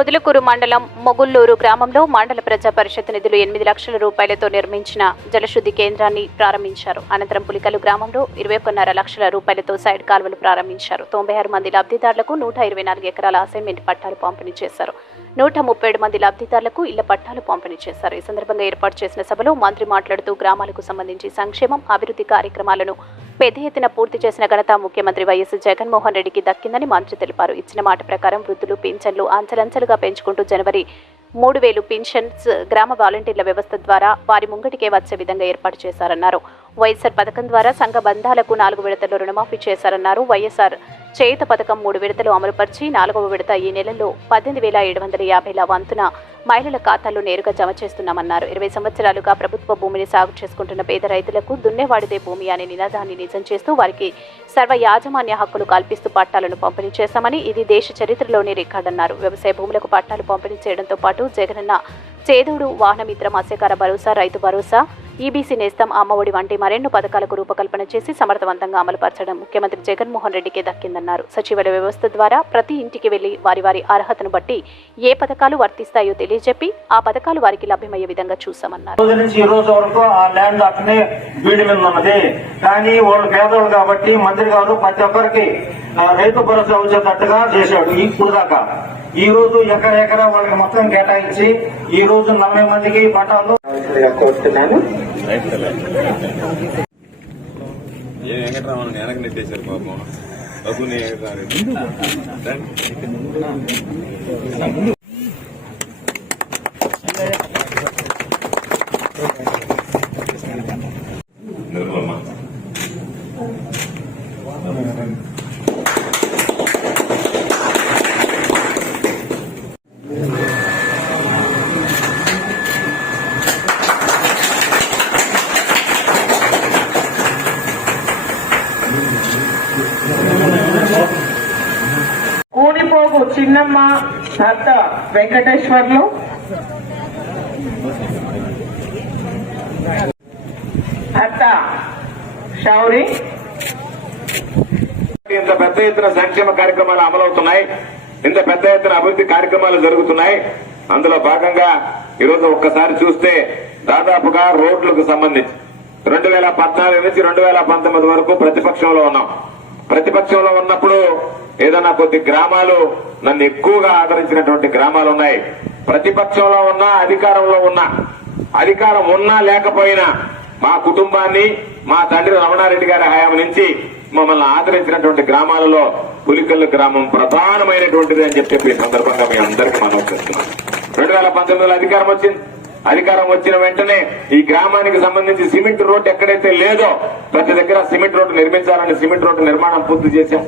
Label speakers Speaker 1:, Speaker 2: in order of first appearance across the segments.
Speaker 1: పొదులకూరు మండలం మొగుల్లూరు గ్రామంలో మండల ప్రజా పరిషత్ నిధులు ఎనిమిది లక్షల రూపాయలతో నిర్మించిన జలశుద్ధి కేంద్రాన్ని ప్రారంభించారు. అనంతరం పులికలు గ్రామంలో ఇరవై ఒకన్నర లక్షల రూపాయలతో సైడ్ కాలువలు ప్రారంభించారు. తొంభై ఆరు మంది లబ్ధిదారులకు నూట ఇరవై నాలుగు ఎకరాల అసైన్మెంట్ పట్టాలు పంపిణీ చేశారు. నూట ముప్పై ఏడు మంది లబ్ధిదారులకు ఇళ్ళ పట్టాలు పంపిణీ చేశారు. ఈ సందర్భంగా ఏర్పాటు చేసిన సభలో మంత్రి మాట్లాడుతూ గ్రామాలకు సంబంధించి సంక్షేమం అభివృద్ధి కార్యక్రమాలను పెద్ద ఎత్తున పూర్తి చేసిన ఘనత ముఖ్యమంత్రి వైఎస్ జగన్మోహన్ రెడ్డికి దక్కిందని మంత్రి తెలిపారు. ఇచ్చిన మాట ప్రకారం వృద్ధులు పింఛన్లు అంచెలంచెలుగా పెంచుకుంటూ జనవరి మూడు వేలు పింఛన్స్ గ్రామ వాలంటీర్ల వ్యవస్థ ద్వారా వారి ముంగటికే వచ్చే విధంగా ఏర్పాటు చేశారన్నారు. వైఎస్ఆర్ పథకం ద్వారా సంఘ బంధాలకు నాలుగు విడతలు రుణమాఫీ చేశారన్నారు. వైఎస్ఆర్ చేయుత పథకం మూడు విడతలు అమలుపరిచి నాలుగవ విడత ఈ నెలలో పద్దెనిమిది వేల ఏడు వందల యాభైల వంతున మహిళల ఖాతాల్లో నేరుగా జమ చేస్తున్నామన్నారు. ఇరవై సంవత్సరాలుగా ప్రభుత్వ భూమిని సాగు చేసుకుంటున్న పేద రైతులకు దున్నేవాడిదే భూమి అనే నినాదాన్ని నిజం చేస్తూ వారికి సర్వ యాజమాన్య హక్కులు కల్పిస్తూ పట్టాలను పంపిణీ చేశామని ఇది దేశ చరిత్రలోని రికార్డు అన్నారు వ్యవసాయ భూములకు పట్టాలు పంపిణీ చేయడంతో పాటు జగనన్న చేదోడు వాహనమిత్ర మత్స్యకార భరోసా రైతు భరోసా ఈబీసీ నేస్తం అమ్మఒడి వంటి మరెన్నో పథకాలకు రూపకల్పన చేసి సమర్థవంతంగా అమలుపరచడం ముఖ్యమంత్రి జగన్మోహన్ రెడ్డికి దక్కిందన్నారు. సచివాలయ వ్యవస్థ ద్వారా ప్రతి ఇంటికి వెళ్ళి వారి వారి అర్హతను బట్టి ఏ పథకాలు వర్తిస్తాయో తెలియజెప్పి ఆ పథకాలు వారికి లభ్యమయ్యే విధంగా
Speaker 2: చూసామన్నారు కానీ వాళ్ళు పేదవాళ్ళు కాబట్టి మంత్రి గారు ప్రతి ఒక్కరికి రైతు భరోసా వచ్చేటట్టుగా చేశాడు. ఇప్పుడు దాకా ఈ రోజు ఎకర ఎకరా వాళ్ళకి మొత్తం కేటాయించి ఈ రోజు నలభై మందికి పట్టాలు కోరుతున్నాను.
Speaker 3: ఏ వెంకటరామన్ వెనక నెట్టేశారు పాపం.
Speaker 4: చిన్నమ్మ భర్త వెంకటేశ్వర్లు. భర్త షౌరి
Speaker 3: ఇంత పెద్ద ఎత్తున సంక్షేమ కార్యక్రమాలు అమలవుతున్నాయి. ఇంత పెద్ద ఎత్తున అభివృద్ధి కార్యక్రమాలు జరుగుతున్నాయి. అందులో భాగంగా ఈరోజు ఒక్కసారి చూస్తే దాదాపుగా రోడ్లకు సంబంధించి రెండు వేల పద్నాలుగు నుంచి రెండు వేల పంతొమ్మిది వరకు ప్రతిపక్షంలో ఉన్నాం. ప్రతిపక్షంలో ఉన్నప్పుడు ఏదైనా కొద్ది గ్రామాలు నన్ను ఎక్కువగా ఆదరించినటువంటి గ్రామాలు ఉన్నాయి. ప్రతిపక్షంలో ఉన్నా అధికారంలో ఉన్నా అధికారం ఉన్నా లేకపోయినా మా కుటుంబాన్ని మా తండ్రి రమణారెడ్డి గారి హయాం నుంచి మమ్మల్ని ఆదరించినటువంటి గ్రామాలలో పులికల్లు గ్రామం ప్రధానమైనటువంటిది అని చెప్పి ఈ సందర్భంగా మీ అందరికీ మనం చేస్తున్నాం. రెండు వేల పంతొమ్మిదిలో అధికారం వచ్చింది. అధికారం వచ్చిన వెంటనే ఈ గ్రామానికి సంబంధించి సిమెంట్ రోడ్డు ఎక్కడైతే లేదో ప్రతి దగ్గర సిమెంట్ రోడ్డు నిర్మించాలని సిమెంట్ రోడ్డు నిర్మాణం పూర్తి చేశాం.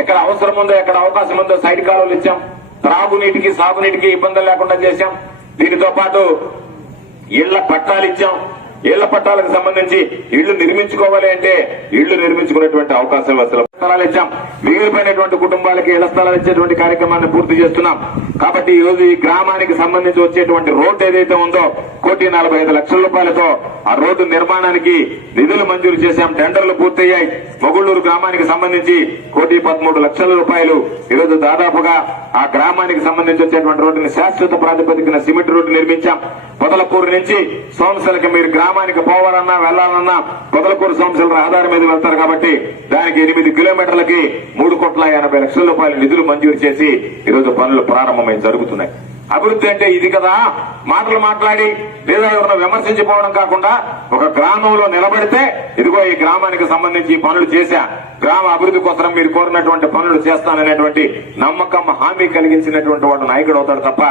Speaker 3: ఎక్కడ అవసరం ఉందో ఎక్కడ అవకాశం ఉందో సైడ్ కాలువలు ఇచ్చాం. త్రాగునీటికి సాగునీటికి ఇబ్బందులు లేకుండా చేశాం. దీనితో పాటు ఇళ్ళ పట్టాలు ఇచ్చాం. ఇళ్ళ పట్టాలకు సంబంధించి ఇళ్ళు నిర్మించుకోవాలి అంటే ఇళ్ళు నిర్మించుకునేటువంటి అవకాశం అసలు స్థలాలు ఇచ్చాం. మిగిలిపోయినటువంటి కుటుంబాలకి ఇళ్ళ స్థలాలు ఇచ్చేటువంటి కార్యక్రమాన్ని పూర్తి చేస్తున్నాం. కాబట్టి ఈ రోజు ఈ గ్రామానికి సంబంధించి వచ్చేటువంటి రోడ్డు ఏదైతే ఉందో కోటి నలభై ఐదు లక్షల రూపాయలతో ఆ రోడ్డు నిర్మాణానికి నిధులు మంజూరు చేశాం. టెండర్లు పూర్తయ్యాయి. మొగుళ్ళూరు గ్రామానికి సంబంధించి కోటి పదమూడు లక్షల రూపాయలు. ఈరోజు దాదాపుగా ఆ గ్రామానికి సంబంధించి వచ్చేటువంటి రోడ్డుని శాశ్వత ప్రాతిపదికన సిమెంట్ రోడ్డు నిర్మించాం. పొదలకూరు నుంచి సోమశలకి మీరు గ్రామానికి పోవాలన్నా వెళ్ళాలన్నా పొదలకూరు సోమశల రహదారి మీద వెళ్తారు కాబట్టి దానికి ఎనిమిది కిలోమీటర్లకి మూడు కోట్ల ఎనభై లక్షల రూపాయల నిధులు మంజూరు చేసి ఈరోజు పనులు ప్రారంభమై జరుగుతున్నాయి. అభివృద్ధి అంటే ఇది కదా. మాటలు మాట్లాడి లేదా ఎవరైనా విమర్శించిపోవడం కాకుండా ఒక గ్రామంలో నిలబడితే ఇదిగో ఈ గ్రామానికి సంబంధించి పనులు చేశా. గ్రామ అభివృద్ధి కోసం మీరు కోరినటువంటి పనులు చేస్తాననేటువంటి నమ్మకం హామీ కలిగించినటువంటి వాడు నాయకుడు అవుతాడు తప్ప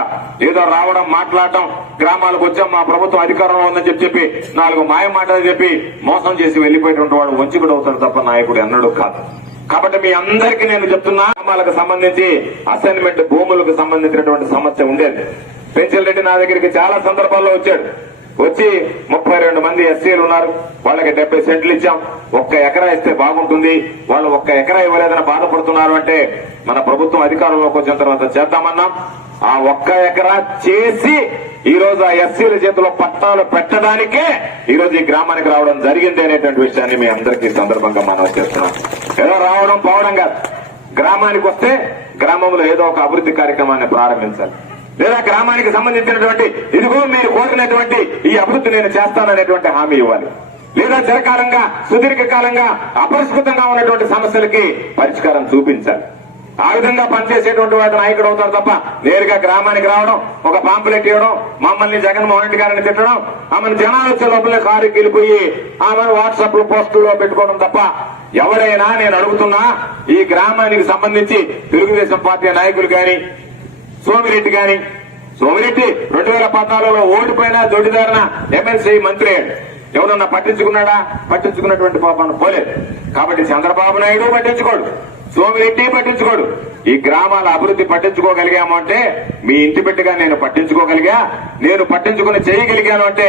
Speaker 3: ఏదో రావడం మాట్లాడటం గ్రామాలకు వచ్చాం మా ప్రభుత్వం అధికారంలో ఉందని చెప్పి చెప్పి నాలుగు మాయ మాటలు చెప్పి మోసం చేసి వెళ్ళిపోయేటువంటి వాడు వంచుకుడు అవుతాడు తప్ప నాయకుడు అన్నడు కాదు. కాబట్టి మీ అందరికీ నేను చెప్తున్నా గ్రామాలకు సంబంధించి అసైన్మెంట్ భూములకు సంబంధించినటువంటి సమస్య ఉండేది. పెంచల్ రెడ్డి నా దగ్గరికి చాలా సందర్భాల్లో వచ్చాడు. వచ్చి ముప్పై రెండు మంది ఎస్సీలు ఉన్నారు. వాళ్ళకి డెబ్బై సెంట్లు ఇచ్చాం. ఒక్క ఎకరా ఇస్తే బాగుంటుంది. వాళ్ళు ఒక్క ఎకరా ఇవ్వలేదని బాధపడుతున్నారు అంటే మన ప్రభుత్వం అధికారంలోకి వచ్చిన తర్వాత చేద్దామన్నాం. ఆ ఒక్క ఎకరా చేసి ఈ రోజు ఆ ఎస్సీల చేతిలో పట్టాలు పెట్టడానికే ఈ రోజు ఈ గ్రామానికి రావడం జరిగింది అనేటువంటి విషయాన్ని మీ అందరికీ సందర్భంగా మనం చేస్తున్నాం. ఏదో రావడం పోవడం కాదు. గ్రామానికి వస్తే గ్రామంలో ఏదో ఒక అభివృద్ధి కార్యక్రమాన్ని ప్రారంభించాలి. లేదా గ్రామానికి సంబంధించినటువంటి ఇదిగో మీరు కోరినటువంటి ఈ అభివృద్ధి నేను చేస్తాననేటువంటి హామీ ఇవ్వాలి. లేదా చిరకాలంగా సుదీర్ఘకాలంగా అపరిష్కృతంగా ఉన్నటువంటి సమస్యలకి పరిష్కారం చూపించాలి. ఆ విధంగా పనిచేసేటువంటి వాడు నాయకుడు అవుతారు తప్ప నేరుగా గ్రామానికి రావడం ఒక పాంపులెట్ ఇవ్వడం మమ్మల్ని జగన్మోహన్ రెడ్డి గారిని తిట్టడం ఆమెను జనాలు వచ్చే లోపలే కారు వెళ్ళిపోయి ఆమెను వాట్సాప్లో పోస్టుల్లో పెట్టుకోవడం తప్ప ఎవరైనా నేను అడుగుతున్నా ఈ గ్రామానికి సంబంధించి తెలుగుదేశం పార్టీ నాయకులు గాని సోమిరెడ్డి గాని సోమిరెడ్డి రెండు వేల పద్నాలుగులో ఓడిపోయినా దొడ్డిదారిన ఎమ్మెల్సీ మంత్రి ఎవరన్నా పట్టించుకున్నాడా? పట్టించుకున్నటువంటి పాపాన్ని పోలేదు. కాబట్టి చంద్రబాబు నాయుడు పట్టించుకోడు సోమిరెడ్డి పట్టించుకోడు. ఈ గ్రామాల అభివృద్ధి పట్టించుకోగలిగాము అంటే మీ ఇంటి బిడ్డగా నేను పట్టించుకోగలిగా నేను పట్టించుకుని చేయగలిగాను అంటే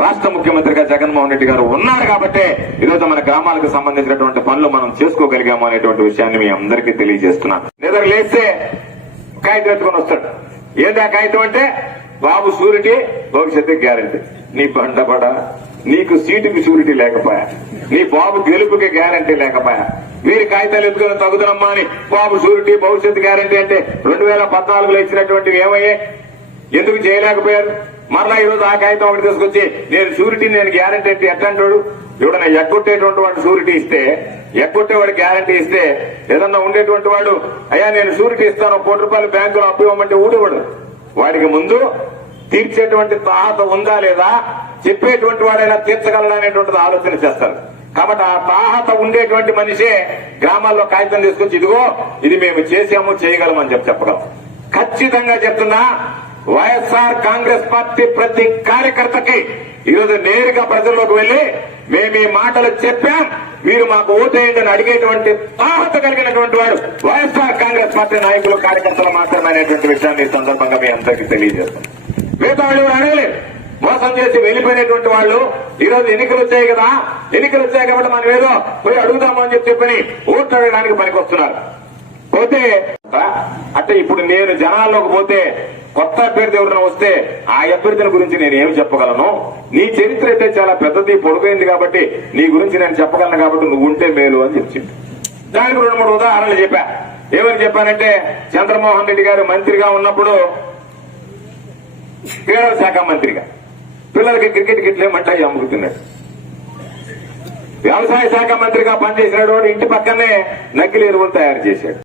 Speaker 3: రాష్ట్ర ముఖ్యమంత్రిగా జగన్మోహన్ రెడ్డి గారు ఉన్నారు కాబట్టి ఈరోజు మన గ్రామాలకు సంబంధించినటువంటి పనులు మనం చేసుకోగలిగాము అనేటువంటి విషయాన్ని మీ అందరికీ తెలియజేస్తున్నాను నిద్ర లేస్తే కాగితం ఎత్తుకొని వస్తాడు. ఏదా కాగితం అంటే? బాబు షూరిటీ భవిష్యత్తు గ్యారంటీ. నీ బండబడ నీకు సీటుకి షూరిటీ లేకపోయా? నీ బాబు గెలుపుకి గ్యారంటీ లేకపోయా? వీరి కాగితాలు ఎత్తుకుని తగుదనమ్మా అని బాబు షూరిటీ భవిష్యత్తు గ్యారంటీ అంటే రెండు వేల పద్నాలుగులో ఇచ్చినటువంటివి ఏమయ్యాయి ఎందుకు చేయలేకపోయారు? మరలా ఈ రోజు ఆ కాగితం ఒకటి తీసుకొచ్చి నేను షూరిటీ నేను గ్యారంటీ అంటే ఎట్టంటాడు? ఎవడన్నా ఎగ్గొట్టేటువంటి వాడు షూరిటీ ఇస్తే ఎగ్గొట్టేవాడు గ్యారంటీ ఇస్తే ఏదన్నా ఉండేటువంటి వాడు అయ్యా నేను షూరిటీ ఇస్తాను కోటి రూపాయలు బ్యాంకులో అప్పు ఇవ్వమంటే ఊడేవాడు. వాడికి ముందు తీర్చేటువంటి తాహత ఉందా లేదా? చెప్పేటువంటి వాడైనా తీర్చగలడా అనేటువంటిది ఆలోచన చేస్తారు. కాబట్టి ఆ తాహత ఉండేటువంటి మనిషే గ్రామాల్లో కాగితం తీసుకొచ్చి ఇదిగో ఇది మేము చేసాము చేయగలమని చెప్పి చెప్పగలం ఖచ్చితంగా చెప్తున్నా వైఎస్ఆర్ కాంగ్రెస్ పార్టీ ప్రతి కార్యకర్తకి ఈరోజు నేరుగా ప్రజల్లోకి వెళ్ళి మేము ఈ మాటలు చెప్పాం. మీరు మాకు ఓటేయండి అని అడిగేటువంటి తాహత కలిగినటువంటి వాడు వైఎస్ఆర్ కాంగ్రెస్ పార్టీ నాయకులు కార్యకర్తలు మాత్రమే అనేటువంటి విషయాన్ని ఈ సందర్భంగా మీ అందరికీ తెలియజేస్తాం. మిగతా వాళ్ళు అడగలేదు. మోసం చేసి వెళ్ళిపోయినటువంటి వాళ్ళు ఈ రోజు ఎన్నికలు వచ్చాయి కదా. ఎన్నికలు వచ్చాయి కాబట్టి మనం ఏదో పోయి అడుగుదామని అని చెప్పి చెప్పని ఓట్లు అడగడానికి పనికొస్తున్నారు. పోతే అంటే ఇప్పుడు నేను జనాల్లోకి పోతే కొత్త అభ్యర్థి ఎవరైనా వస్తే ఆ అభ్యర్థుల గురించి నేను ఏమి చెప్పగలను? నీ చరిత్ర అయితే చాలా పెద్దది పొడుగైంది కాబట్టి నీ గురించి నేను చెప్పగలను కాబట్టి నువ్వు ఉంటే మేలు అని చెప్పింది. దానికి రెండు మూడు ఉదాహరణలు చెప్పా. ఏమని చెప్పానంటే చంద్రమోహన్ రెడ్డి గారు మంత్రిగా ఉన్నప్పుడు క్రీడల శాఖ మంత్రిగా. పిల్లలకి క్రికెట్ గిట్లే మంటాయి అమ్ముకుతున్నాడు వ్యవసాయ శాఖ మంత్రిగా పనిచేసినటువంటి ఇంటి పక్కనే నకిలీ ఎరువులు తయారు చేశాడు.